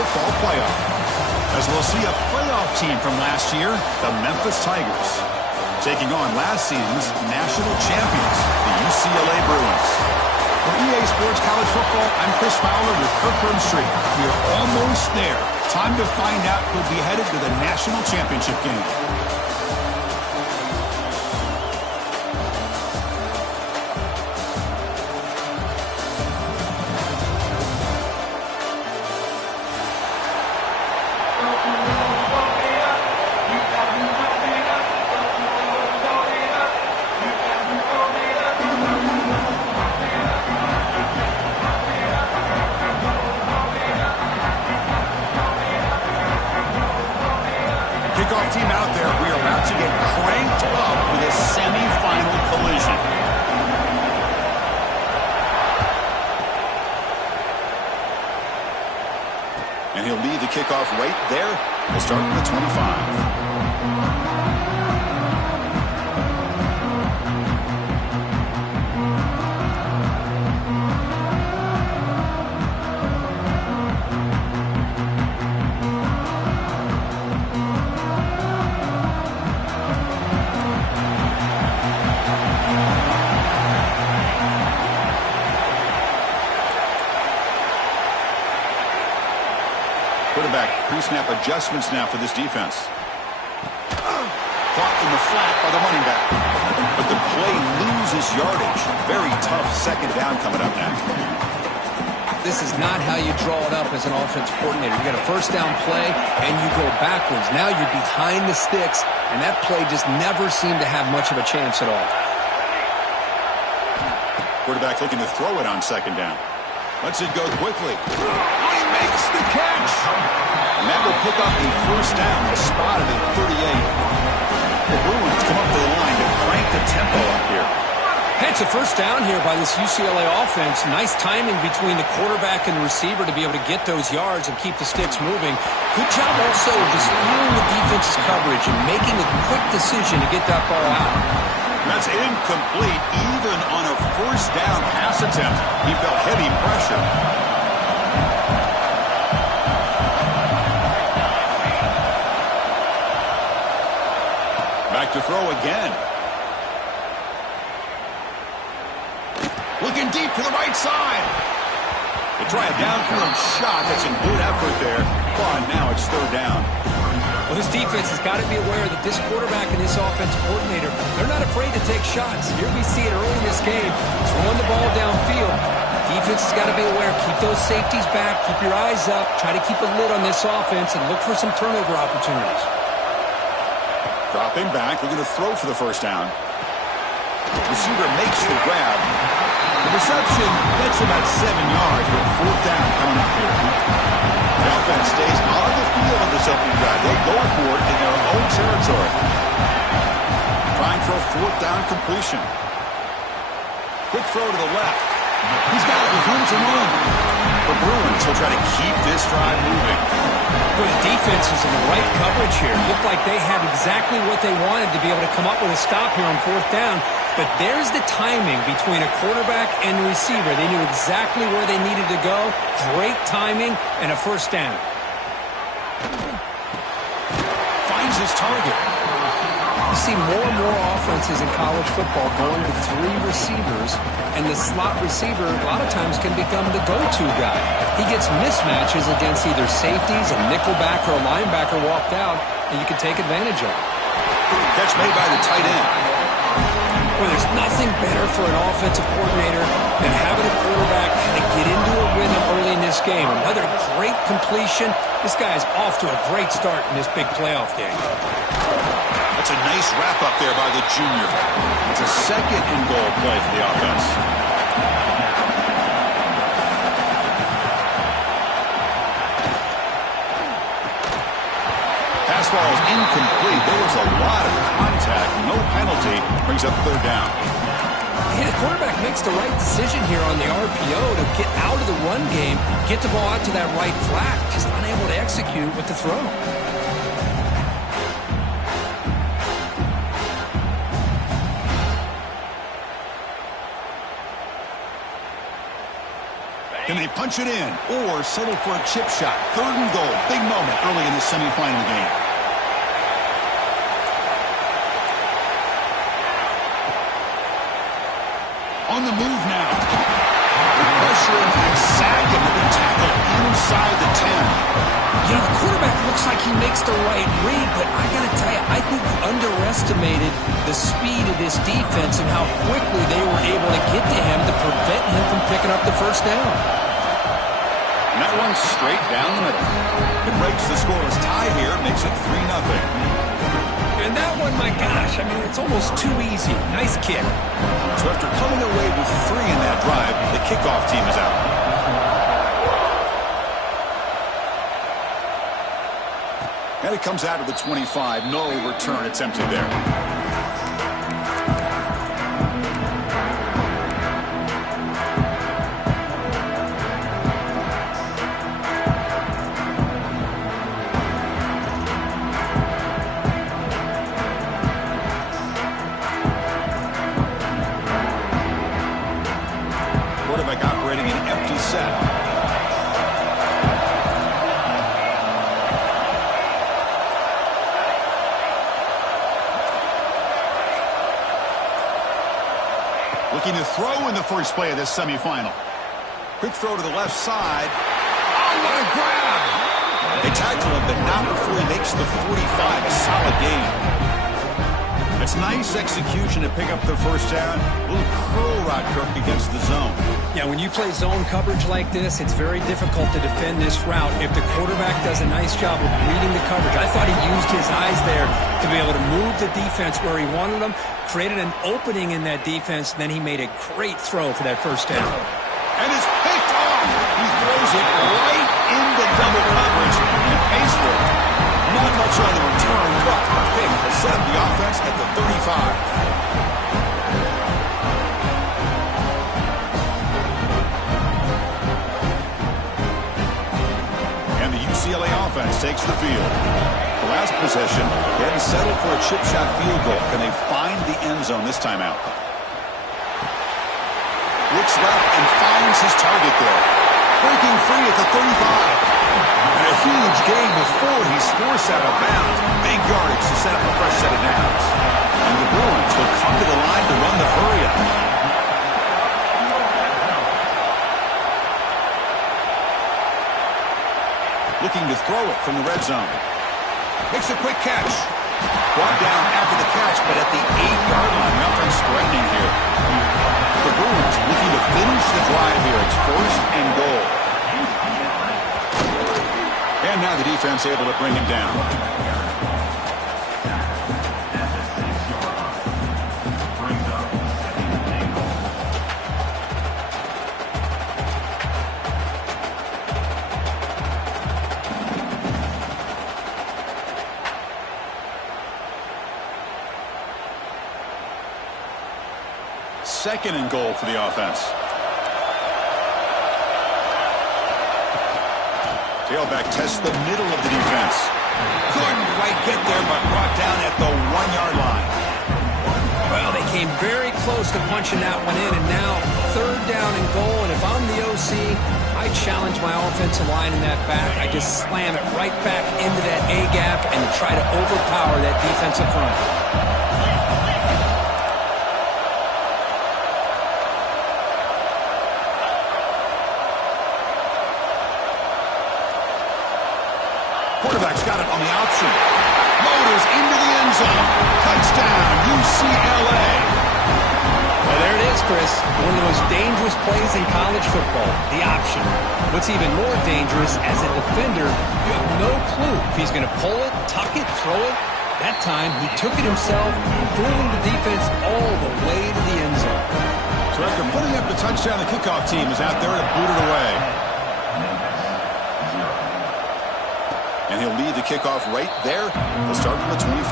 football playoff. As we'll see a playoff team from last year, the Memphis Tigers, taking on last season's national champions, the UCLA Bruins. For EA Sports College Football, I'm Chris Fowler with Kirkland Street. We are almost there. Time to find out who'll be headed to the national championship game. Kickoff team out there. We are about to get cranked up with a semi-final collision. And he'll lead the kickoff right there. We'll start from the 25. Quarterback pre-snap adjustments now for this defense. Caught in the flat by the running back. But the play loses yardage. Very tough second down coming up next. This is not how you draw it up as an offensive coordinator. You got a first down play, and you go backwards. Now you're behind the sticks, and that play just never seemed to have much of a chance at all. Quarterback looking to throw it on second down. Lets it go quickly. Oh, he makes the catch. And that will pick up a first down, spotted at 38. The Bruins come up to the line to crank the tempo up here. It's a first down here by this UCLA offense. Nice timing between the quarterback and the receiver to be able to get those yards and keep the sticks moving. Good job also just feeling the defense's coverage and making a quick decision to get that ball out. That's incomplete, even on a first down pass attempt. He felt heavy pressure. Back to throw again. Looking deep to the right side. They try a downfield shot. That's a good effort there. But now it's third down. Well, this defense has got to be aware that this quarterback and this offensive coordinator, they're not afraid to take shots. Here we see it early in this game, throwing the ball downfield. Defense has got to be aware. Keep those safeties back. Keep your eyes up. Try to keep a lid on this offense and look for some turnover opportunities. Dropping back. We're going to throw for the first down. Receiver makes the grab. The reception gets him at 7 yards, but fourth down coming up here. The offense stays on the field on this opening drive. They'll go for it in their own territory. Trying for a fourth down completion. Quick throw to the left. He's got it with room to run. The Bruins will try to keep this drive moving. Well, the defense is in the right coverage here. Looked like they had exactly what they wanted to be able to come up with a stop here on fourth down. But there's the timing between a quarterback and the receiver. They knew exactly where they needed to go. Great timing and a first down. Finds his target. You see more and more offenses in college football going with 3 receivers, and the slot receiver a lot of times can become the go-to guy. He gets mismatches against either safeties, a nickelback, or a linebacker walked out, and you can take advantage of it. Catch made by the tight end. Well, there's nothing better for an offensive coordinator than having a quarterback kind of get into a rhythm early in this game. Another great completion. This guy is off to a great start in this big playoff game. That's a nice wrap-up there by the junior. It's a second and goal play for the offense. Pass ball is incomplete. There was a lot of contact. No penalty. Brings up third down. Hey, the quarterback makes the right decision here on the RPO to get out of the run game, get the ball out to that right flat, just unable to execute with the throw. Can they punch it in or settle for a chip shot? 3rd and goal. Big moment early in the semifinal game. On the move now. The pressure and sack and the tackle inside the 10. You know, the quarterback looks like he makes the right read, but I got to tell you, I think he underestimated the speed of this defense and how quickly they were able to get to him to prevent him from picking up the first down. And that one's straight down the middle. It breaks the scoreless tie here, makes it 3-0. And that one, my gosh, I mean, it's almost too easy. Nice kick. So after coming away with 3 in that drive, the kickoff team is out. And it comes out of the 25. No return attempted there. Quarterback operating an empty set. Looking to throw in the first play of this semifinal. Quick throw to the left side. Oh, what a grab! They tackle him, but not before he makes the 45. A solid gain. It's nice execution to pick up the first down. A little curl route, Kirk, against the zone. Yeah, when you play zone coverage like this, it's very difficult to defend this route if the quarterback does a nice job of reading the coverage. I thought he used his eyes there to be able to move the defense where he wanted them, created an opening in that defense, then he made a great throw for that first down. And it's picked off. He throws it right into double coverage and pays for it. Not much on the return, but a pick will set up the offense at the 35. And the UCLA offense takes the field. The last possession, they had to settle for a chip shot field goal. Can they find the end zone this time out? Looks left and finds his target there. Breaking free at the 35. And a huge gain before he's forced out of bounds. Big yardage to set up a fresh set of downs. And the Bruins will come to the line to run the hurry-up. Looking to throw it from the red zone. Makes a quick catch. Brought down after the catch, but at the 8-yard line. Nothing's threatening here. The Bruins looking to finish the drive here. It's 1st and goal. And now the defense able to bring him down. Second and goal for the offense. Tailback tests the middle of the defense. Couldn't quite get there, but brought down at the 1-yard line. Well, they came very close to punching that one in, and now 3rd down and goal. And if I'm the OC, I challenge my offensive line in that back. I just slam it right back into that A-gap and try to overpower that defensive front. Quarterback's got it on the option. Motors into the end zone. Touchdown, UCLA. Well, there it is, Chris. One of the most dangerous plays in college football, the option. What's even more dangerous, as a defender, you have no clue if he's going to pull it, tuck it, throw it. That time, he took it himself, fooling the defense all the way to the end zone. So after putting up the touchdown, the kickoff team is out there to boot it away. And he'll lead the kickoff right there. He'll start from the 25.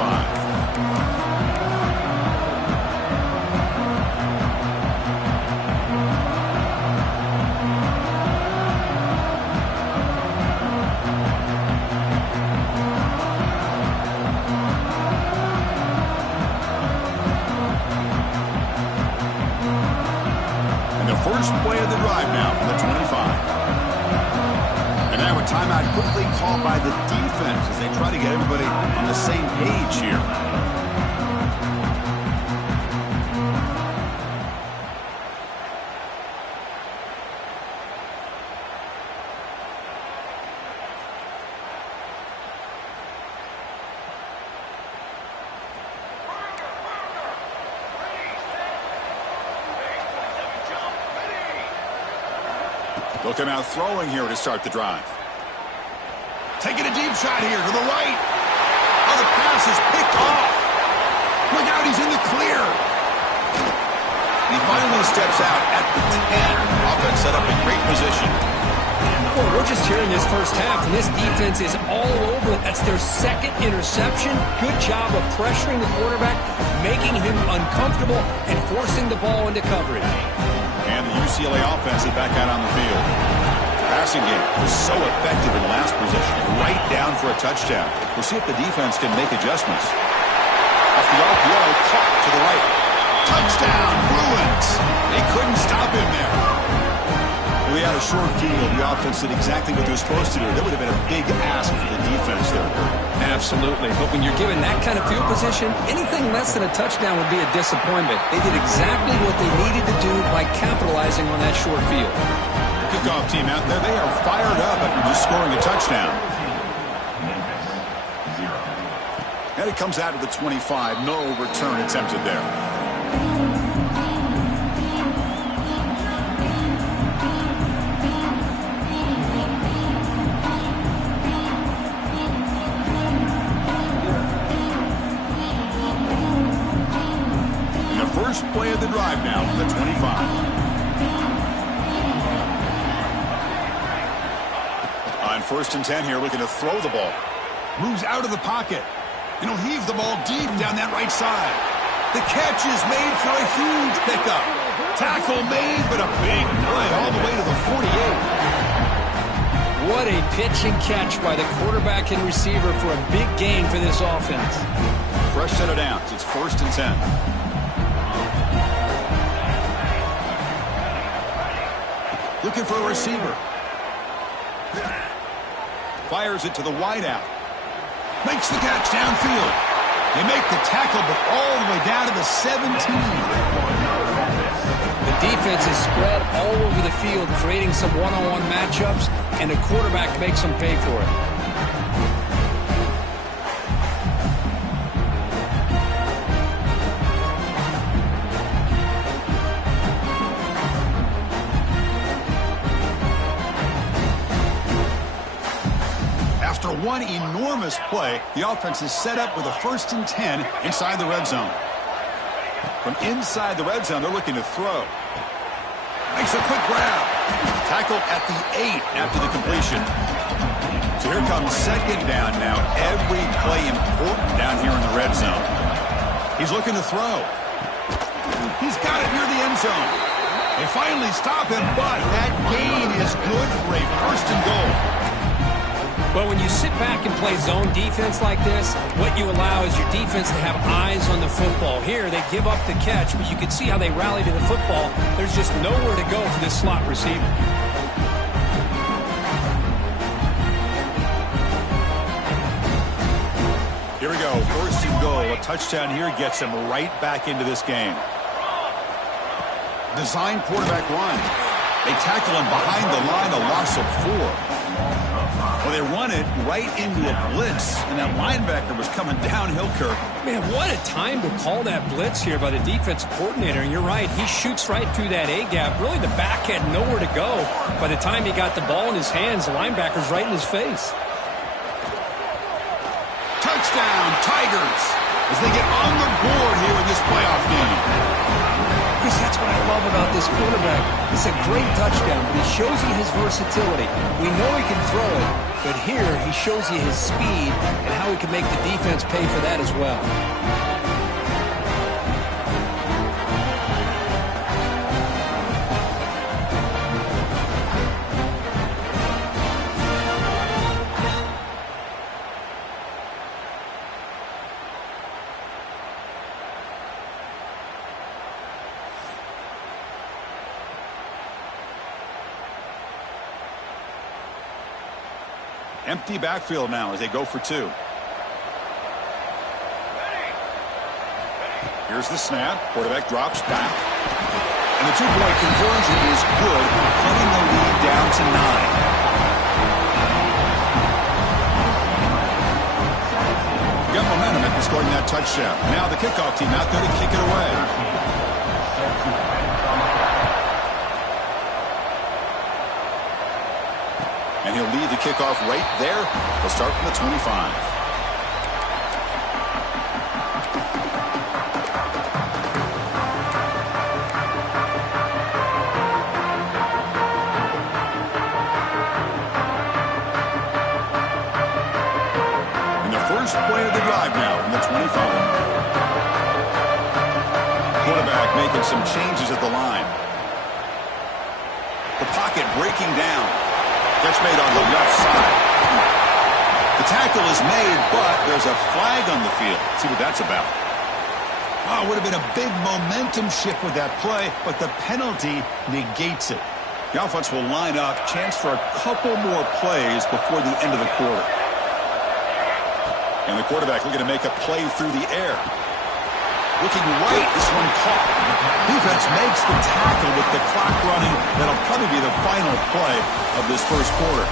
And the first play of the drive now from the 25. call by the defense as they try to get everybody on the same page here. Looking out throwing here to start the drive. Taking a deep shot here to the right. Oh, the pass is picked off. Look out, he's in the clear. And he finally steps out at the 10. Offense set up in great position. Well, we're just here in this first half, and this defense is all over it. That's their second interception. Good job of pressuring the quarterback, making him uncomfortable, and forcing the ball into coverage. And the UCLA offense is back out on the field. The passing game was so effective in the last possession, right down for a touchdown. We'll see if the defense can make adjustments. Off the RPO, caught to the right. Touchdown, Bruins. They couldn't stop him there. We had a short field. The offense did exactly what they were supposed to do. That would have been a big ask for the defense there. Absolutely. But when you're given that kind of field position, anything less than a touchdown would be a disappointment. They did exactly what they needed to do by capitalizing on that short field. Kickoff team out there, they are fired up after just scoring a touchdown. And it comes out of the 25. No return attempted there. First play of the drive now from the 25. On 1st and 10 here, looking to throw the ball. Moves out of the pocket. And he'll heave the ball deep down that right side. The catch is made for a huge pickup. Tackle made, but a big play all the way to the 48. What a pitch and catch by the quarterback and receiver for a big gain for this offense. Fresh set of downs. It's 1st and 10. Looking for a receiver. Fires it to the wideout. Makes the catch downfield. They make the tackle, but all the way down to the 17. The defense is spread all over the field, creating some one-on-one matchups, and the quarterback makes them pay for it. After one enormous play, the offense is set up with a 1st and 10 inside the red zone. From inside the red zone, they're looking to throw. Makes a quick grab. Tackle at the 8 after the completion. So here comes 2nd down now. Every play important down here in the red zone. He's looking to throw. He's got it near the end zone. They finally stop him, but that gain is good for a 1st and goal. But when you sit back and play zone defense like this, what you allow is your defense to have eyes on the football. Here, they give up the catch, but you can see how they rally to the football. There's just nowhere to go for this slot receiver. Here we go, 1st and goal. A touchdown here gets them right back into this game. Design quarterback run. They tackle him behind the line, a loss of 4. Well, they run it right into a blitz, and that linebacker was coming downhill, Kirk. Man, what a time to call that blitz here by the defensive coordinator. And you're right, he shoots right through that A-gap. Really, the back had nowhere to go. By the time he got the ball in his hands, the linebacker's right in his face. Touchdown, Tigers, as they get on the board here in this playoff game. Chris, that's what I love about this quarterback. It's a great touchdown, but he shows you his versatility. We know he can throw it, but here he shows you his speed and how he can make the defense pay for that as well. Empty backfield now as they go for two. Here's the snap. Quarterback drops back. And the two-point conversion is good, cutting the lead down to 9. Got momentum after scoring that touchdown. Now the kickoff team out there to kick it away. And he'll lead the kickoff right there. He'll start from the 25. Play of the drive now from the 25. Quarterback making some changes at the line. The pocket breaking down. Catch made on the left side. The tackle is made, but there's a flag on the field. Let's see what that's about. Oh, it would have been a big momentum shift with that play, but the penalty negates it. The offense will line up. Chance for a couple more plays before the end of the quarter. And the quarterback looking to make a play through the air. Looking right, this one caught. Defense makes the tackle with the clock running. That'll probably be the final play of this first quarter.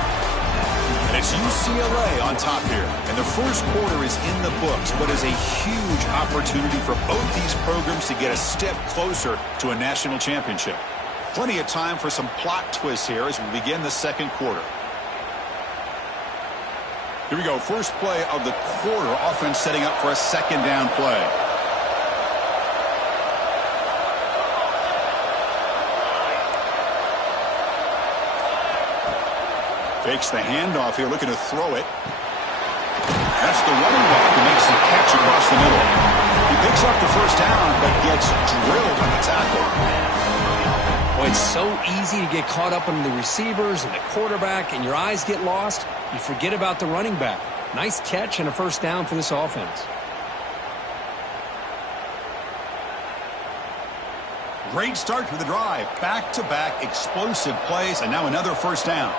And it's UCLA on top here. And the first quarter is in the books. What is a huge opportunity for both these programs to get a step closer to a national championship. Plenty of time for some plot twists here as we begin the second quarter. Here we go. First play of the quarter. Offense setting up for a second down play. Fakes the handoff here, looking to throw it. That's the running back who makes the catch across the middle. He picks up the first down, but gets drilled on the tackle. Well, it's so easy to get caught up on the receivers and the quarterback, and your eyes get lost. You forget about the running back. Nice catch and a first down for this offense. Great start to the drive. Back-to-back explosive plays, and now another first down.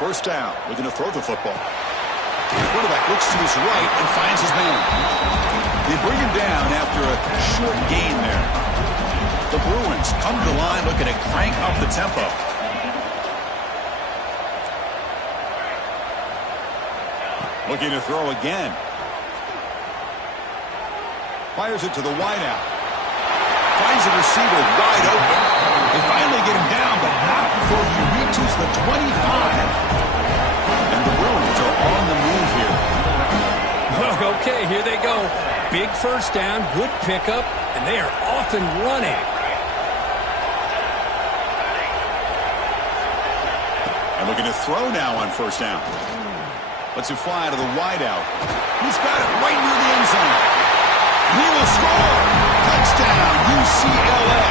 First down, looking to throw the football. The quarterback looks to his right and finds his man. They bring him down after a short gain there. The Bruins come to the line looking to crank up the tempo. Looking to throw again. Fires it to the wideout. Finds the receiver wide open. They finally get him down, but not before he reaches the 25. And the Bruins are on the move here. Okay, here they go. Big first down, good pickup, and they are off and running. And looking to throw now on first down. Lets it fly to the wideout. He's got it right near the end zone. He will score. Touchdown, UCLA.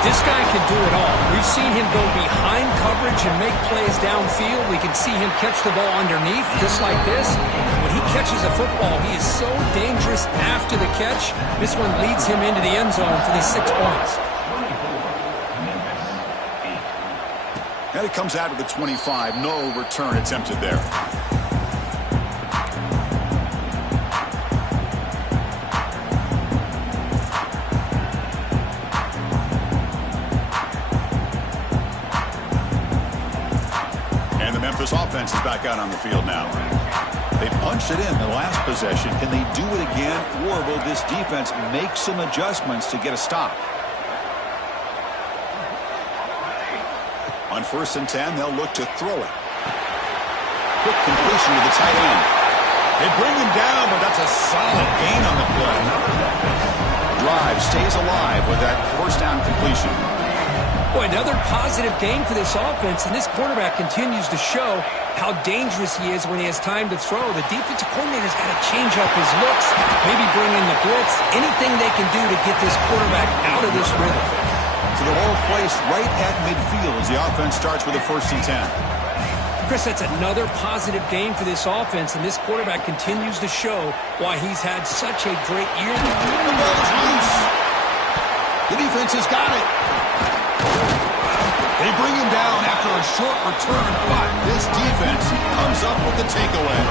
This guy can do it all. We've seen him go behind coverage and make plays downfield. We can see him catch the ball underneath, just like this. When he catches a football, he is so dangerous after the catch. This one leads him into the end zone for the 6 points. And it comes out of the 25. No return attempted there. And the Memphis offense is back out on the field now. They punched it in the last possession. Can they do it again, or will this defense make some adjustments to get a stop? On 1st and 10, they'll look to throw it. Quick completion to the tight end. They bring him down, but that's a solid gain on the play. Drive stays alive with that first down completion. Boy, another positive game for this offense, and this quarterback continues to show how dangerous he is when he has time to throw. The defensive coordinator's got to change up his looks, maybe bring in the blitz, anything they can do to get this quarterback out of this rhythm. So the ball placed right at midfield as the offense starts with a 1st and 10. Chris, that's another positive game for this offense, and this quarterback continues to show why he's had such a great year. The ball is loose. The defense has got it. They bring him down after a short return, but this defense comes up with the takeaway.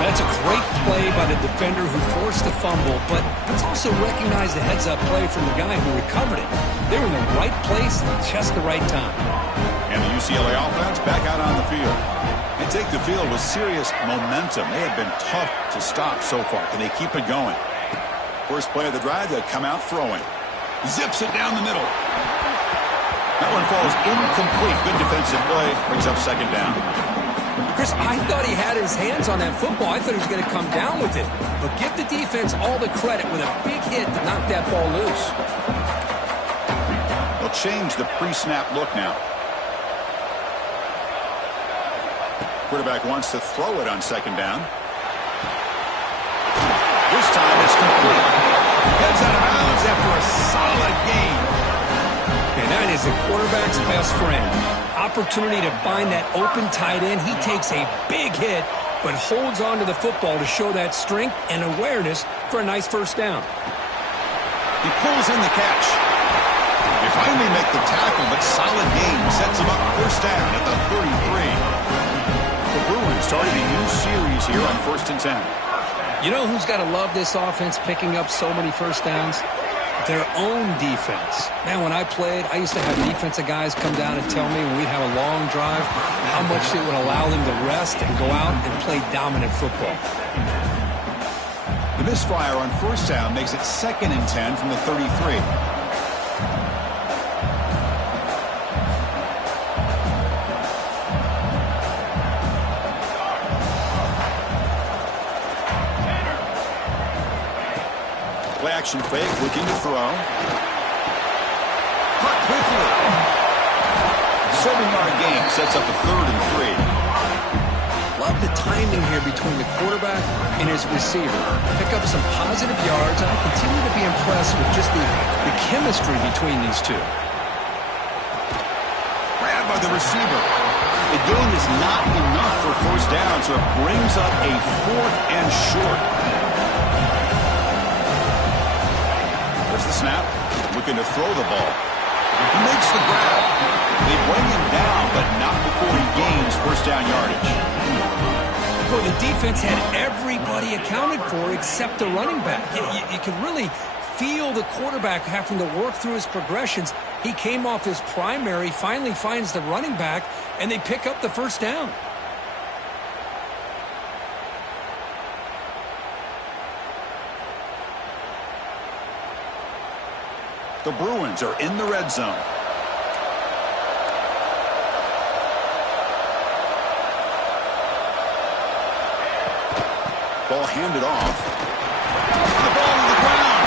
That's a great play by the defender who forced the fumble, but let's also recognize the heads-up play from the guy who recovered it. They were in the right place at just the right time. And the UCLA offense back out on the field. They take the field with serious momentum. They have been tough to stop so far. Can they keep it going? First play of the drive, they come out throwing. Zips it down the middle. That one falls incomplete. Good defensive play. Brings up second down. Chris, I thought he had his hands on that football. I thought he was going to come down with it. But give the defense all the credit with a big hit to knock that ball loose. They'll change the pre-snap look now. Quarterback wants to throw it on second down. This time it's complete. Heads out of bounds after a solid game. And that is the quarterback's best friend. Opportunity to find that open tight end. He takes a big hit, but holds on to the football to show that strength and awareness for a nice first down. He pulls in the catch. They finally make the tackle, but solid game sets him up first down at the 33. The Bruins starting a new series here on 1st and 10. You know who's got to love this offense picking up so many first downs? Their own defense. Man, when I played, I used to have defensive guys come down and tell me when we'd have a long drive how much it would allow them to rest and go out and play dominant football. The misfire on first down makes it 2nd and 10 from the 33. Play action fake, looking to throw. Caught quickly. 7-yard gain sets up a 3rd and 3. Love the timing here between the quarterback and his receiver. Pick up some positive yards, and I continue to be impressed with just the chemistry between these two. Grabbed by the receiver. The gain is not enough for first down, so it brings up a 4th and short. There's the snap. Looking to throw the ball. He makes the grab. They bring him down, but not before he gains first down yardage. Well, the defense had everybody accounted for except the running back. You can really feel the quarterback having to work through his progressions. He came off his primary, finally finds the running back, and they pick up the first down. The Bruins are in the red zone. Ball handed off. The ball to the ground.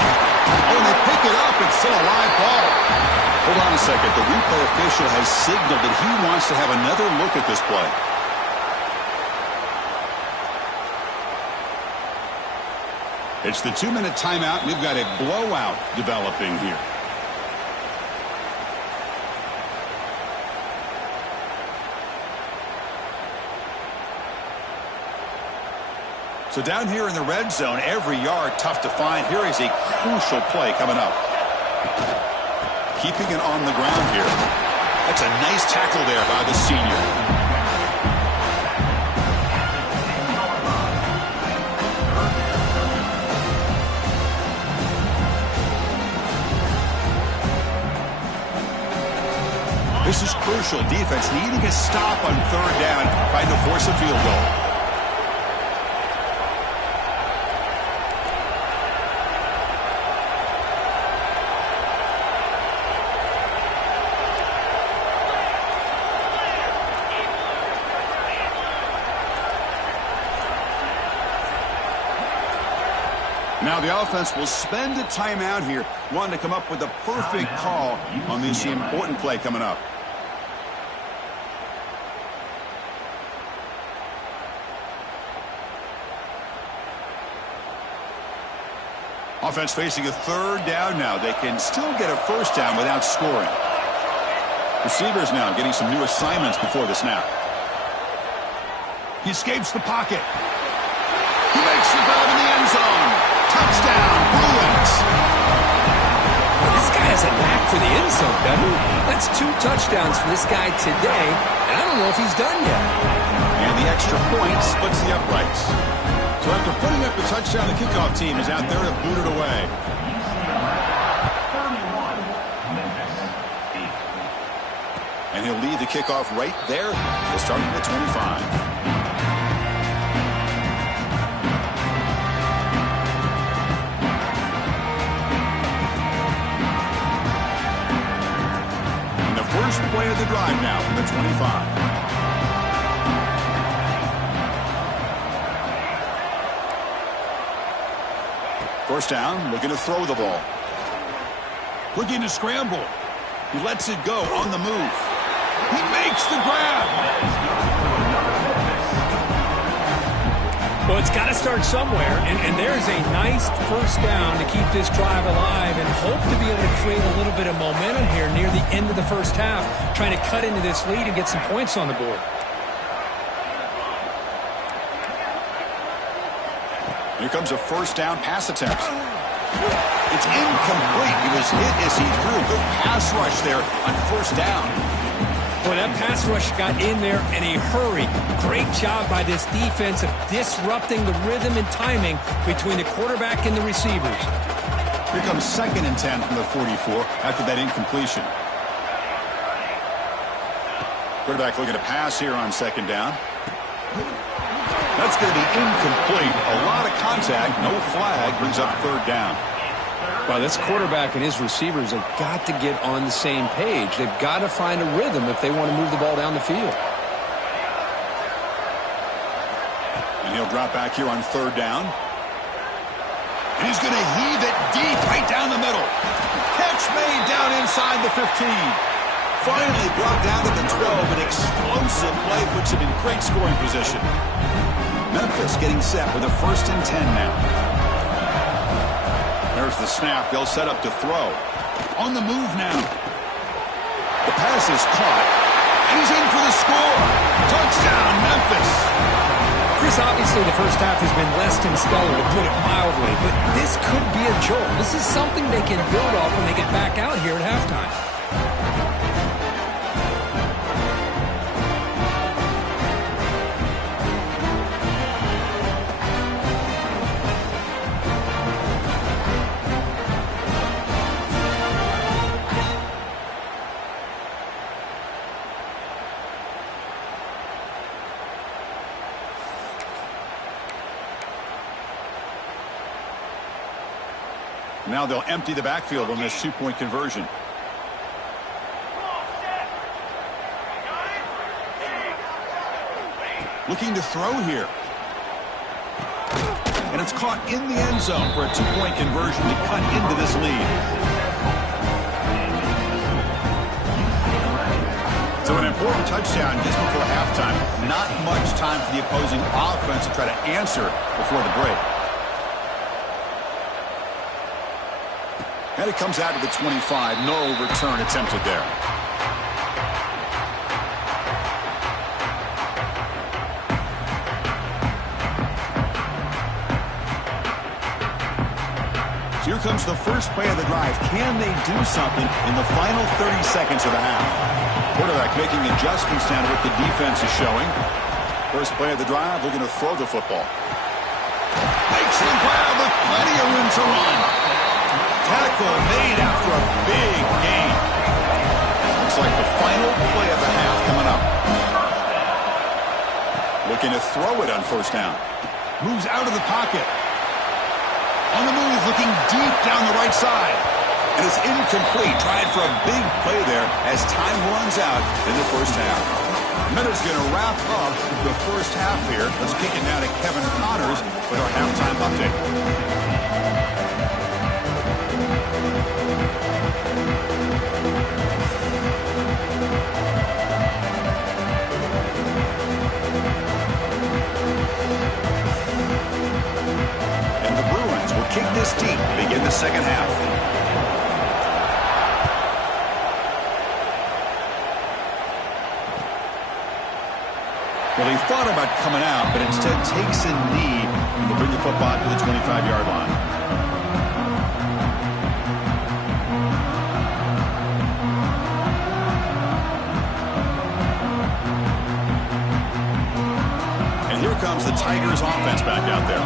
Oh, and they pick it up. It's still a live ball. Hold on a second. The replay official has signaled that he wants to have another look at this play. It's the 2-minute timeout. We've got a blowout developing here. So down here in the red zone, every yard tough to find. Here is a crucial play coming up. Keeping it on the ground here. That's a nice tackle there by the senior. This is crucial. Defense needing a stop on 3rd down, trying to force a field goal. Now the offense will spend a timeout here, wanting to come up with the perfect call on this important play coming up. Offense facing a 3rd down now. They can still get a first down without scoring. Receivers now getting some new assignments before the snap. He escapes the pocket. He makes the grab in the end zone. Touchdown, Bruins. Well, this guy has has a knack for the end zone, doesn't he? That's 2 touchdowns for this guy today, and I don't know if he's done yet. And the extra point splits the uprights. So after putting up the touchdown, the kickoff team is out there to boot it away. And he'll lead the kickoff right there. We'll start at the 25. First play of the drive now from the 25. First down, looking to throw the ball. Looking to scramble. He lets it go on the move. He makes the grab. Well, it's got to start somewhere, and there's a nice first down to keep this drive alive and hope to be able to create a little bit of momentum here near the end of the first half, trying to cut into this lead and get some points on the board. Here comes a first down pass attempt. It's incomplete. He was hit as he threw a good pass rush there on first down. Boy, that pass rush got in there in a hurry. Great job by this defense of disrupting the rhythm and timing between the quarterback and the receivers. Here comes 2nd and 10 from the 44 after that incompletion. Quarterback looking to pass here on 2nd down. That's going to be incomplete. A lot of contact, no flag, brings up 3rd down. Well, this quarterback and his receivers have got to get on the same page. They've got to find a rhythm if they want to move the ball down the field. And he'll drop back here on 3rd down. And he's going to heave it deep right down the middle. Catch made down inside the 15. Finally brought down to the 12. An explosive play puts him in great scoring position. Memphis getting set with a 1st and 10 now. There's the snap. They'll set up to throw. On the move now. The pass is caught. And he's in for the score. Touchdown, Memphis. Chris, obviously the first half has been less than stellar, to put it mildly, but this could be a jolt. This is something they can build off when they get back out here at halftime. Now they'll empty the backfield on this 2-point conversion. Looking to throw here. And it's caught in the end zone for a 2-point conversion to cut into this lead. So an important touchdown just before halftime. Not much time for the opposing offense to try to answer before the break. And it comes out to the 25. No return attempted there. So here comes the first play of the drive. Can they do something in the final 30 seconds of the half? Quarterback making adjustments down to what the defense is showing. First play of the drive, looking to throw the football. Makes the grab with plenty of room to run. Tackle made after a big gain. Looks like the final play of the half coming up. Looking to throw it on first down. Moves out of the pocket. On the move, looking deep down the right side. And it's incomplete. Tried for a big play there as time runs out in the first half. Minutes going to wrap up the first half here. Let's kick it now to Kevin Connors with our halftime update. And the Bruins will kick this deep to begin the second half. Well, he thought about coming out, but instead takes a knee and will bring the football to the 25-yard line. comes the Tigers offense back out there.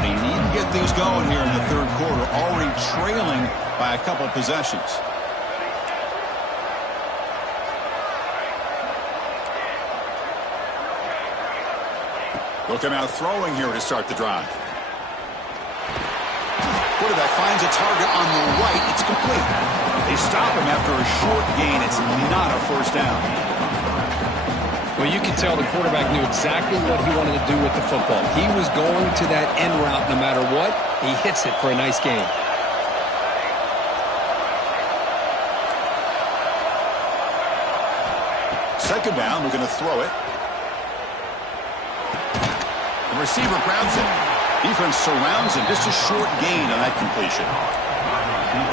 They need to get things going here in the third quarter, already trailing by a couple possessions. Looking out throwing here to start the drive. Quarterback finds a target on the right. It's complete. They stop him after a short gain. It's not a first down. Well, you can tell the quarterback knew exactly what he wanted to do with the football. He was going to that end route no matter what. He hits it for a nice gain. Second down, we're going to throw it. The receiver grabs it. Defense surrounds him. Just a short gain on that completion.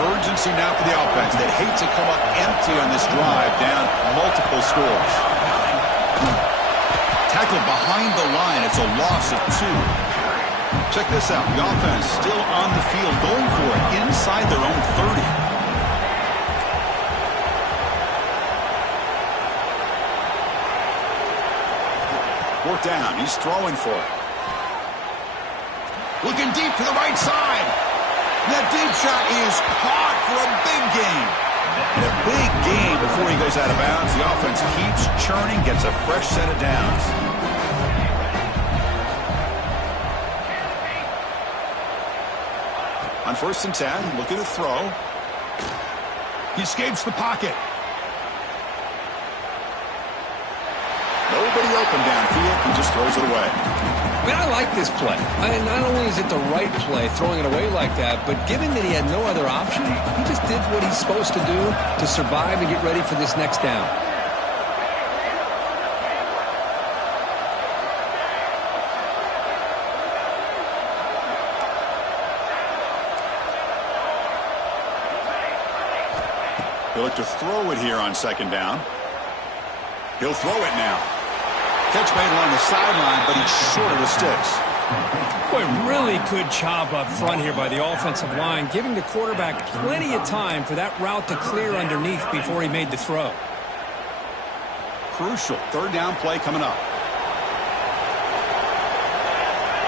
Urgency now for the offense. They'd hate to come up empty on this drive, down multiple scores. Tackled behind the line. It's a loss of 2. Check this out. The offense still on the field, going for it inside their own 30. Fourth down. He's throwing for it. Looking deep to the right side. That deep shot is caught for a big gain. And a big gain before he goes out of bounds. The offense keeps churning, gets a fresh set of downs. On 1st and 10, looking to throw. He escapes the pocket. Nobody open downfield. He just throws it away. I mean, I like this play. Not only is it the right play, throwing it away like that, but given that he had no other option, he just did what he's supposed to do to survive and get ready for this next down. He'll look to throw it here on 2nd down. He'll throw it now. Catch made along the sideline, but he's short of the sticks. Boy, really good job up front here by the offensive line, giving the quarterback plenty of time for that route to clear underneath before he made the throw. Crucial 3rd down play coming up.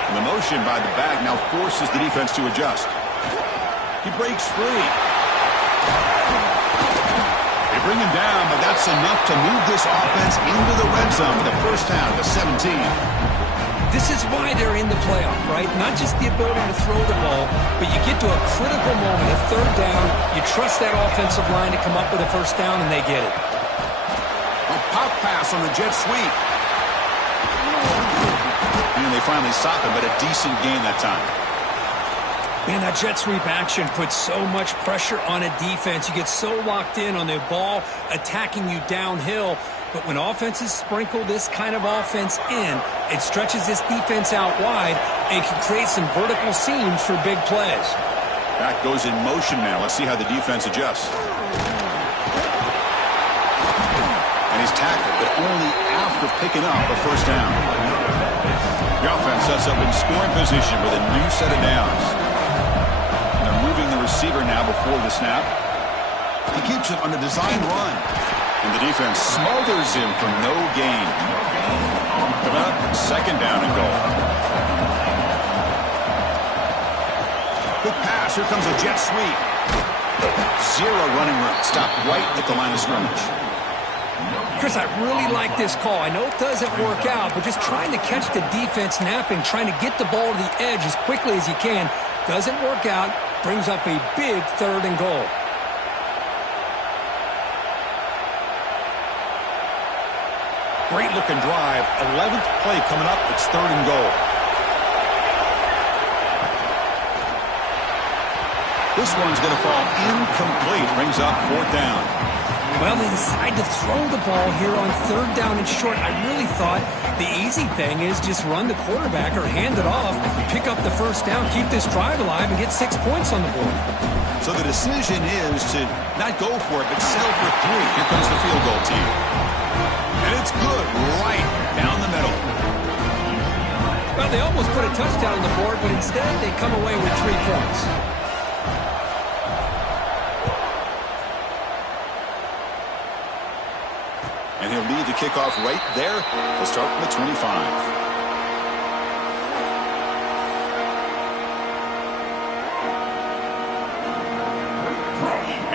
And the motion by the back now forces the defense to adjust. He breaks free. They bring him down, but that's enough to move this offense into the red zone for the first down of the 17. This is why they're in the playoff, right? Not just the ability to throw the ball, but you get to a critical moment, a 3rd down, you trust that offensive line to come up with a first down, and they get it. A pop pass on the jet sweep. And they finally stop him, but a decent gain that time. Man, that jet sweep action puts so much pressure on a defense. You get so locked in on the ball attacking you downhill. But when offenses sprinkle this kind of offense in, it stretches this defense out wide and can create some vertical seams for big plays. Back goes in motion now. Let's see how the defense adjusts. And he's tackled, but only after picking up a first down. The offense sets up in scoring position with a new set of downs. Moving the receiver now before the snap. He keeps it on a design run. And the defense smothers him for no gain. Coming up, 2nd down and goal. Good pass. Here comes a jet sweep. 0 running room. Stop right at the line of scrimmage. Chris, I really like this call. I know it doesn't work out, but just trying to catch the defense napping, trying to get the ball to the edge as quickly as you can. Doesn't work out. Brings up a big 3rd and goal. Great looking drive. 11th play coming up. It's 3rd and goal. This one's going to fall incomplete. Brings up 4th down. Well, they decide to throw the ball here on 3rd down and short. I really thought the easy thing is just run the quarterback or hand it off, pick up the first down, keep this drive alive, and get 6 points on the board. So the decision is to not go for it, but settle for 3. Here comes the field goal team. And it's good right down the middle. Well, they almost put a touchdown on the board, but instead they come away with 3 points. And he'll lead the kickoff right there. He'll start from the 25.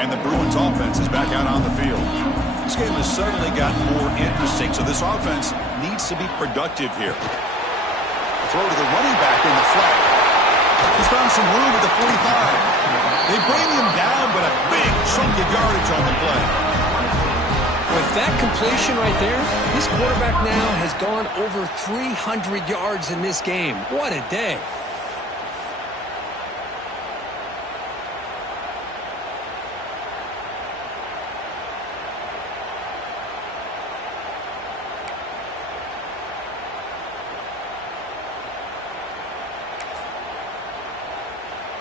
And the Bruins offense is back out on the field. This game has suddenly gotten more interesting, so this offense needs to be productive here. Throw to the running back in the flat. He's found some room at the 45. They bring him down, but a big chunk of yardage on the play. With that completion right there, this quarterback now has gone over 300 yards in this game. What a day.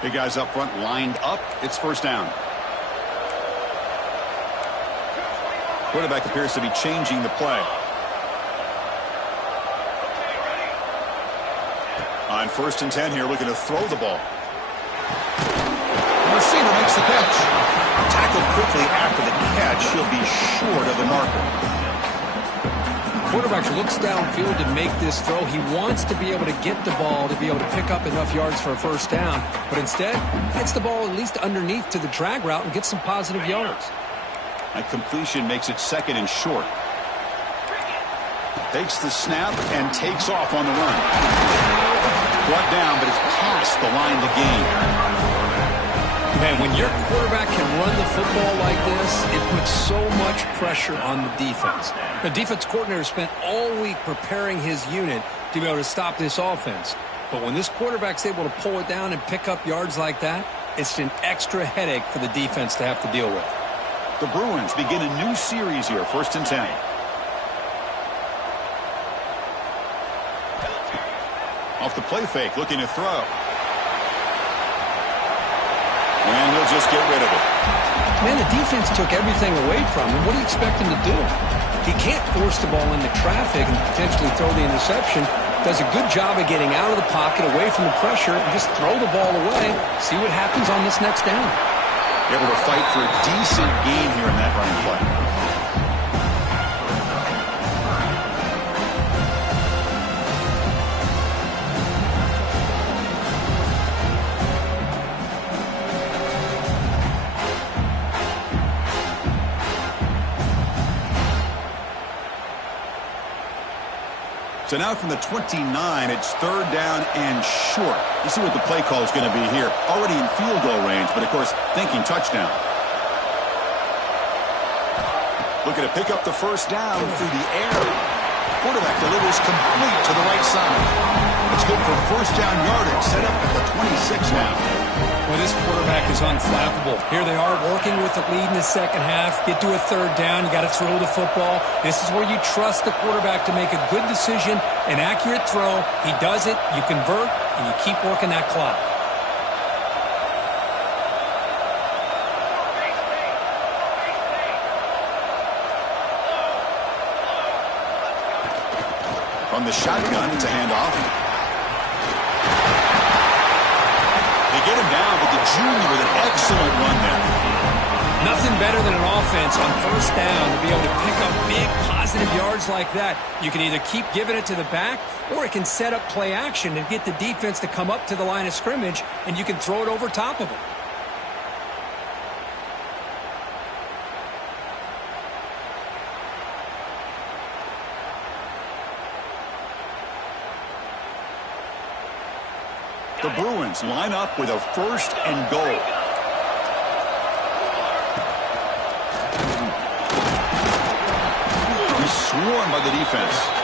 Big guys up front lined up. It's first down. Quarterback appears to be changing the play. On 1st and 10 here, looking to throw the ball. The receiver makes the catch. Tackled quickly after the catch. He'll be short of the marker. Quarterback looks downfield to make this throw. He wants to be able to get the ball to be able to pick up enough yards for a first down, but instead gets the ball at least underneath to the drag route and gets some positive yards. That completion makes it 2nd and short. Takes the snap and takes off on the run. Brought down, but it's past the line to gain. Man, when your quarterback can run the football like this, it puts so much pressure on the defense. The defense coordinator spent all week preparing his unit to be able to stop this offense. But when this quarterback's able to pull it down and pick up yards like that, it's an extra headache for the defense to have to deal with. The Bruins begin a new series here, 1st and 10. Off the play fake, looking to throw. And he'll just get rid of it. Man, the defense took everything away from him. What do you expect him to do? He can't force the ball into traffic and potentially throw the interception. Does a good job of getting out of the pocket, away from the pressure, and just throw the ball away. See what happens on this next down. Able to fight for a decent gain here in that running play. So now from the 29, it's 3rd down and short. You see what the play call is going to be here. Already in field goal range, but of course, thinking touchdown. Looking to pick up the first down through the air. Quarterback delivers complete to the right side. It's good for first down yardage, set up at the 26 now. Well, this quarterback is unflappable. Here they are working with the lead in the second half. Get to a 3rd down. You got to throw the football. This is where you trust the quarterback to make a good decision, an accurate throw. He does it, you convert, and you keep working that clock. From the shotgun, it's a handoff. Get him down, but the junior with an excellent run there. Nothing better than an offense on 1st down to be able to pick up big positive yards like that. You can either keep giving it to the back, or it can set up play action and get the defense to come up to the line of scrimmage, and you can throw it over top of them. The Bruins line up with a 1st and goal. He's swarmed by the defense.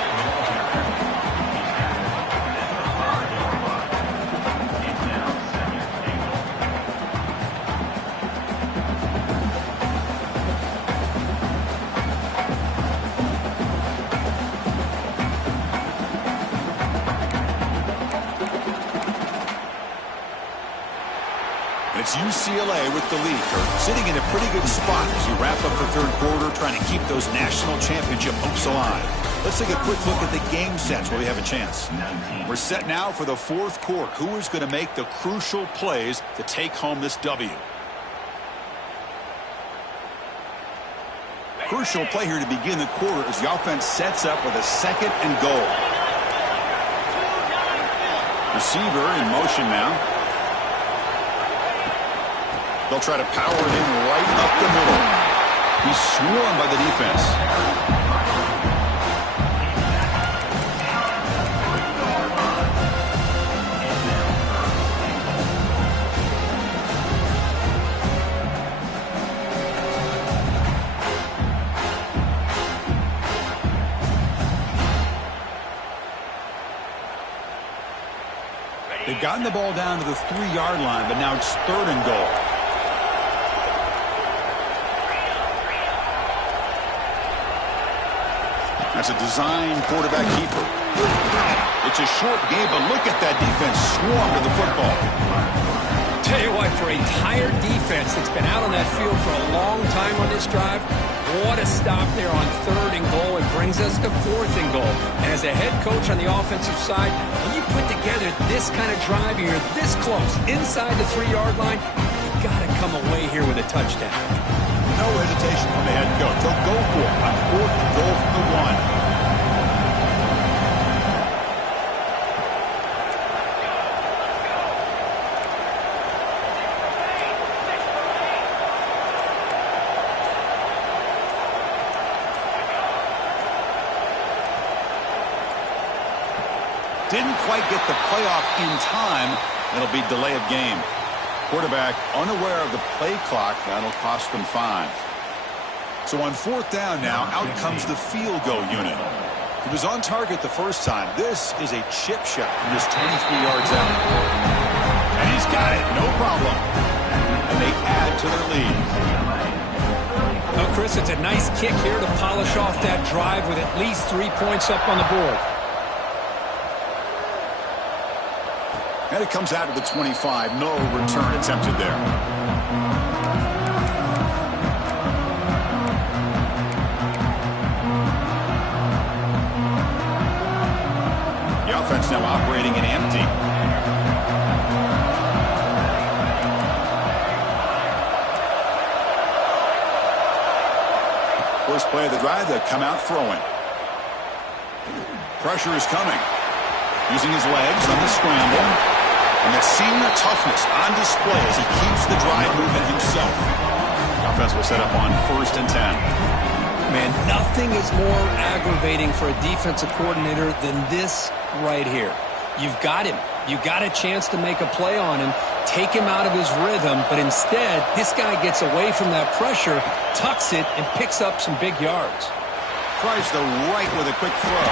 It's UCLA with the lead. They're sitting in a pretty good spot as you wrap up the 3rd quarter, trying to keep those national championship hopes alive. Let's take a quick look at the game sets where we have a chance. We're set now for the 4th quarter. Who is going to make the crucial plays to take home this W? Crucial play here to begin the quarter as the offense sets up with a 2nd and goal. Receiver in motion now. They'll try to power it in right up the middle. He's swarmed by the defense. They've gotten the ball down to the 3-yard line, but now it's 3rd and goal. That's a design quarterback keeper. It's a short game, but look at that defense swarm to the football. Tell you what, for a tired defense that's been out on that field for a long time on this drive, what a stop there on 3rd and goal. It brings us to 4th and goal. And as a head coach on the offensive side, when you put together this kind of drive, you're this close inside the 3-yard line, you got to come away here with a touchdown. No hesitation from the head coach. He'll go for it on 4th and goal from the 1. Didn't quite get the playoff in time. It'll be delay of game. Quarterback unaware of the play clock. That'll cost them 5. So on 4th down now, out comes the field goal unit. He was on target the first time. This is a chip shot from just 23 yards out. And he's got it. No problem. And they add to their lead. Well, Chris, it's a nice kick here to polish off that drive with at least 3 points up on the board. And it comes out of the 25. No return attempted there. The offense now operating in empty. First play of the drive, they'll come out throwing. Pressure is coming. Using his legs on the scramble. And the senior toughness on display as he keeps the drive moving himself. The offense will set up on 1st and 10. Man, nothing is more aggravating for a defensive coordinator than this right here. You've got him. You've got a chance to make a play on him, take him out of his rhythm, but instead, this guy gets away from that pressure, tucks it, and picks up some big yards. Tries the right with a quick throw.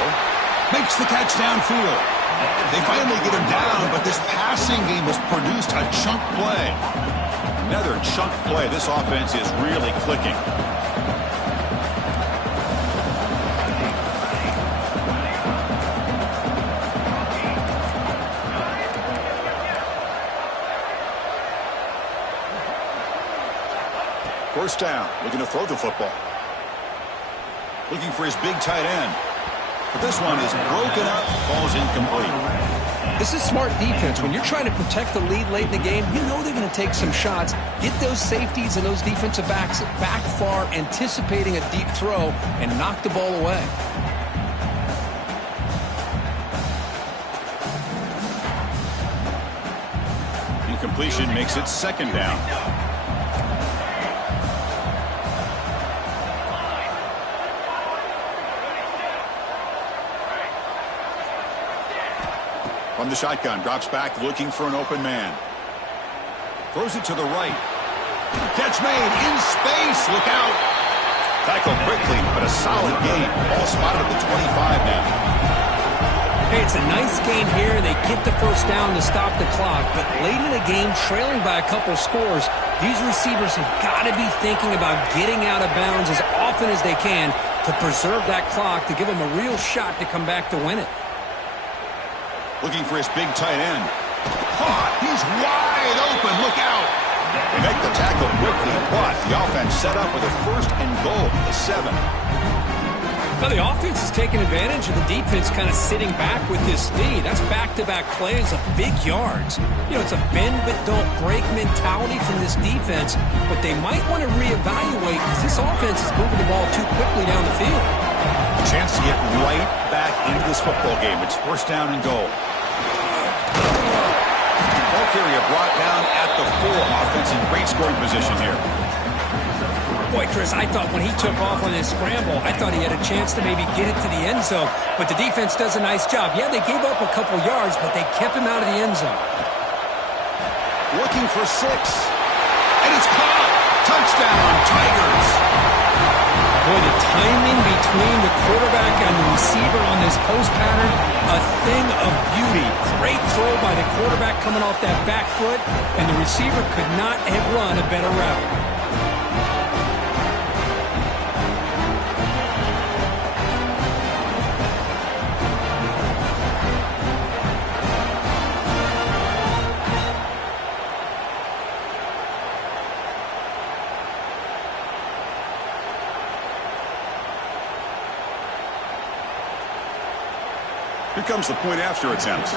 Makes the catch downfield. They finally get him down, but this passing game has produced a chunk play. Another chunk play. This offense is really clicking. First down, looking to throw the football. Looking for his big tight end. But this one is broken up, falls incomplete. This is smart defense. When you're trying to protect the lead late in the game, you know they're going to take some shots. Get those safeties and those defensive backs back far, anticipating a deep throw, and knock the ball away. Incompletion makes it 2nd down. From the shotgun, drops back, looking for an open man. Throws it to the right. Catch made in space. Look out. Tackled quickly, but a solid gain. Ball spotted at the 25 now. Hey, it's a nice gain here. They get the first down to stop the clock, but late in the game, trailing by a couple scores, these receivers have got to be thinking about getting out of bounds as often as they can to preserve that clock, to give them a real shot to come back to win it. Looking for his big tight end. Caught. He's wide open. Look out. They make the tackle quickly, but the offense set up with a 1st and goal at the 7. Now the offense is taking advantage of the defense kind of sitting back with this lead. That's back-to-back plays of big yards. You know, it's a bend but don't break mentality from this defense, but they might want to reevaluate because this offense is moving the ball too quickly down the field. A chance to get right back into this football game. It's 1st down and goal. carrier brought down at the 4. Offense in great scoring position here. Boy, Chris, I thought when he took off on his scramble, I thought he had a chance to maybe get it to the end zone. But the defense does a nice job. Yeah, they gave up a couple yards, but they kept him out of the end zone. Looking for 6. And it's caught. Touchdown, Tigers. Boy, the timing between the quarterback and the receiver on this post pattern, a thing of beauty. Great throw by the quarterback coming off that back foot, and the receiver could not have run a better route. Here comes the point after attempt.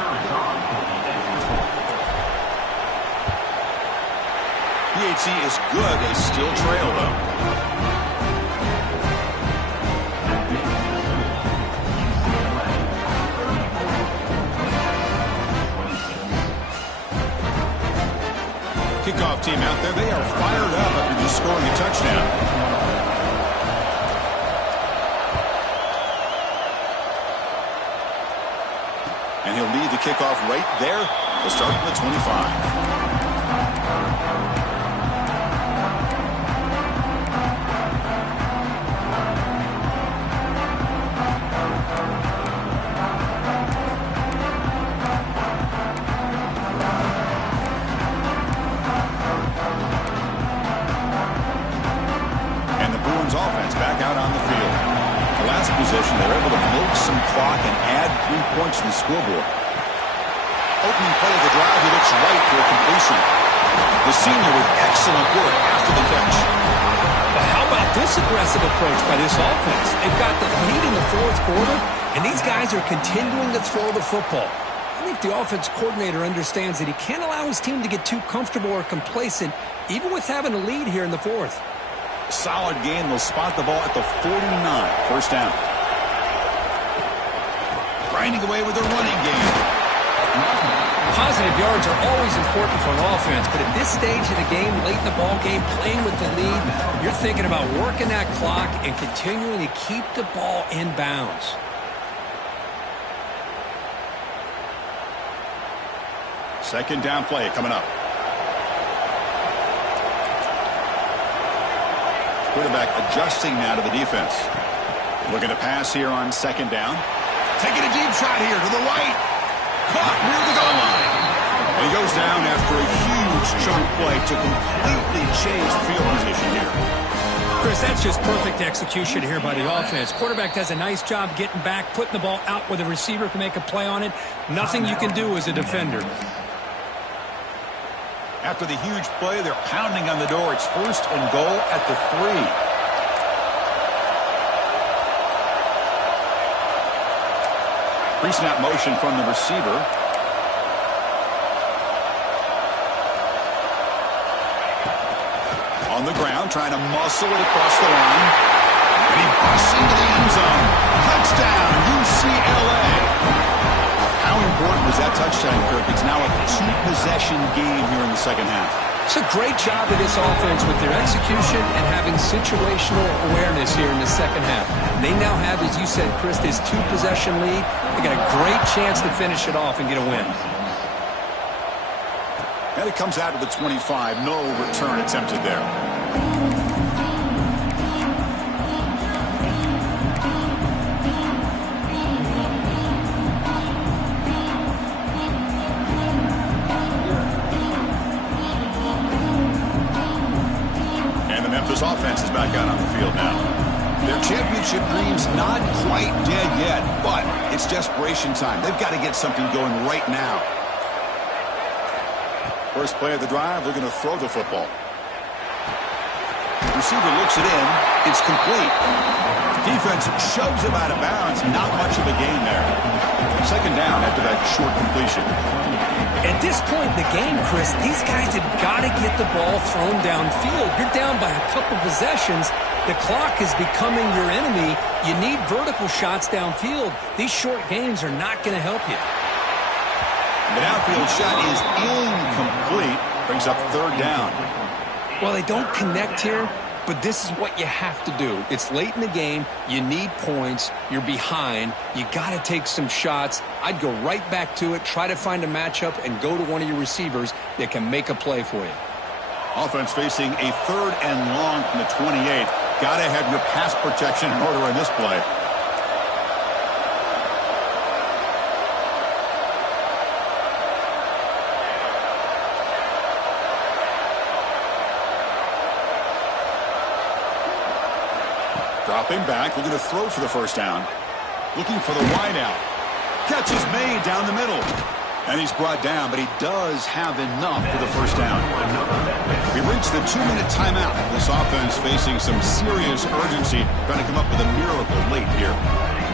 PAT is good. They still trail, though. Kickoff team out there. They are fired up after just scoring a touchdown. And he'll lead the kickoff right there. He'll start at the 25. And the Bruins offense back out on the field. The last possession, they were able to milk some clock and add 3 points to the scoreboard. Opening play of the drive, he looks right for a completion. The senior with excellent work after the catch. But how about this aggressive approach by this offense? They've got the lead in the 4th quarter, and these guys are continuing to throw the football. I think the offense coordinator understands that he can't allow his team to get too comfortable or complacent, even with having a lead here in the 4th. Solid gain. Will spot the ball at the 49. First down. Grinding away with a running game. Positive yards are always important for an offense, but at this stage of the game, late in the ball game, playing with the lead, you're thinking about working that clock and continuing to keep the ball in bounds. Second down play coming up. Quarterback adjusting now to the defense. Looking to pass here on second down. Taking a deep shot here to the right. Caught near the goal line. And he goes down after a huge chunk play to completely change field position here. Chris, that's just perfect execution here by the offense. Quarterback does a nice job getting back, putting the ball out where the receiver can make a play on it. Nothing you can do as a defender. After the huge play, they're pounding on the door. It's first and goal at the 3. Pre-snap motion from the receiver. On the ground, trying to muscle it across the line. And he busts into the end zone. Touchdown, UCLA. How important was that touchdown, Kirk? It's now a 2-possession game here in the second half. It's a great job of this offense with their execution and having situational awareness here in the second half. They now have, as you said, Chris, this 2-possession lead. They got a great chance to finish it off and get a win. And it comes out of the 25. No return attempted there. Memphis offense is back out on the field now. Their championship dreams not quite dead yet, but it's desperation time. They've got to get something going right now. First play of the drive, they're going to throw the football. The receiver looks it in. It's complete. Defense shoves him out of bounds. Not much of a gain there. Second down after that short completion. At this point in the game, Chris, these guys have got to get the ball thrown downfield. You're down by a couple possessions. The clock is becoming your enemy. You need vertical shots downfield. These short gains are not going to help you. The downfield shot is incomplete. Brings up third down. Well, they don't connect here, but this is what you have to do. It's late in the game. You need points. You're behind. You got to take some shots. I'd go right back to it, try to find a matchup, and go to one of your receivers that can make a play for you. Offense facing a third and long from the 28. Got to have your pass protection in order in this play. Dropping back, looking to throw for the first down. Looking for the wide out. Catch is made down the middle. And he's brought down, but he does have enough for the first down. We've reached the 2-minute timeout. This offense facing some serious urgency, trying to come up with a miracle late here.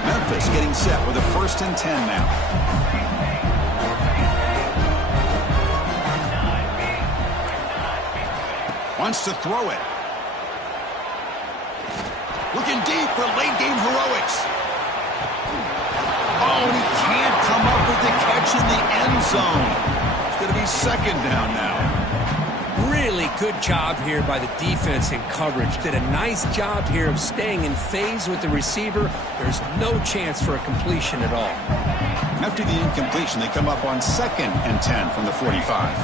Memphis getting set with a 1st and 10 now. Wants to throw it. Looking deep for late-game heroics. Oh, and he can't come up with the catch in the end zone. It's going to be second down now. Really good job here by the defense in coverage. Did a nice job here of staying in phase with the receiver. There's no chance for a completion at all. After the incompletion, they come up on 2nd and 10 from the 45.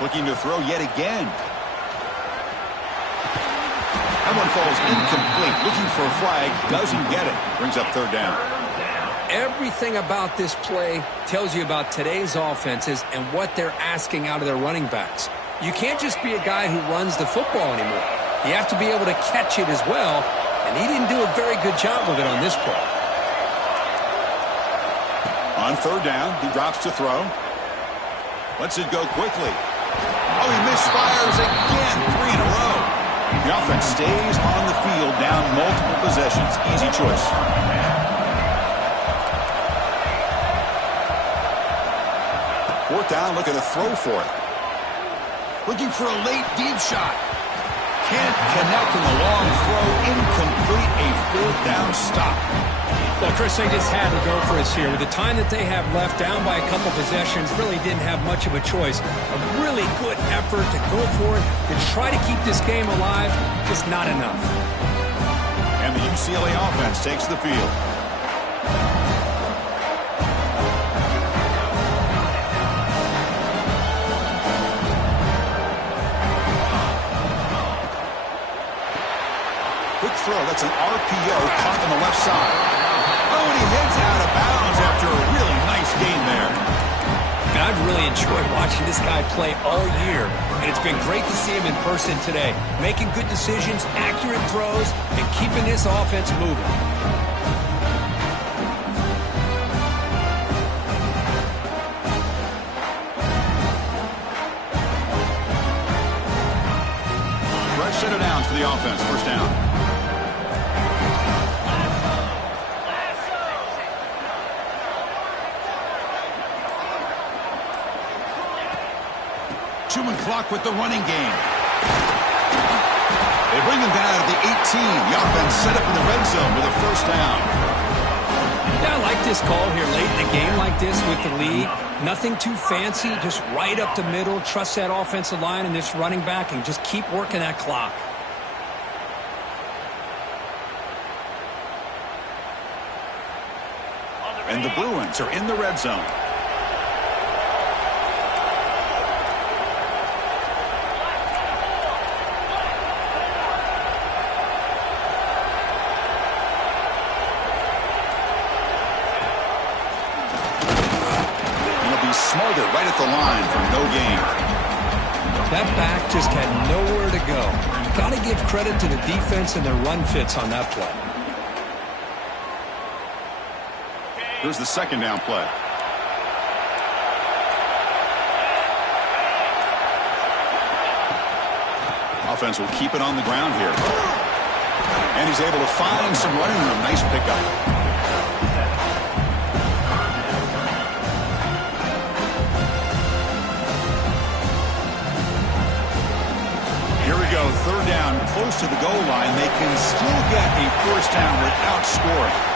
Looking to throw yet again. That one falls incomplete. Looking for a flag. Doesn't get it. Brings up third down. Everything about this play tells you about today's offenses and what they're asking out of their running backs. You can't just be a guy who runs the football anymore. You have to be able to catch it as well, and he didn't do a very good job of it on this play. On third down, he drops to throw. Lets it go quickly. Oh, he misfires again. 3 in a row. The offense stays on the field, down multiple possessions. Easy choice. Fourth down, looking to throw for it. Looking for a late deep shot. Can't connect in the long throw. Incomplete, a 4th down stop. Well, Chris, they just had to go for us here. With the time that they have left, down by a couple possessions, really didn't have much of a choice. A really good effort to go for it, to try to keep this game alive, just not enough. And the UCLA offense takes the field. Quick throw, that's an RPO caught on the left side. Oh, and he heads out of bounds after a really nice game there. And I've really enjoyed watching this guy play all year, and it's been great to see him in person today, making good decisions, accurate throws, and keeping this offense moving. Fresh set of downs for the offense, first down. Clock with the running game. They bring him down at the 18. The offense set up in the red zone with a first down. Yeah, I like this call here late in the game like this with the lead. Nothing too fancy, just right up the middle. Trust that offensive line and this running back and just keep working that clock. And the Bruins are in the red zone. Smothered right at the line for no gain. That back just had nowhere to go. Got to give credit to the defense and their run fits on that play. Here's the second down play. Offense will keep it on the ground here. And he's able to find some running room. Nice pickup. Go, third down, close to the goal line. They can still get a first down without scoring.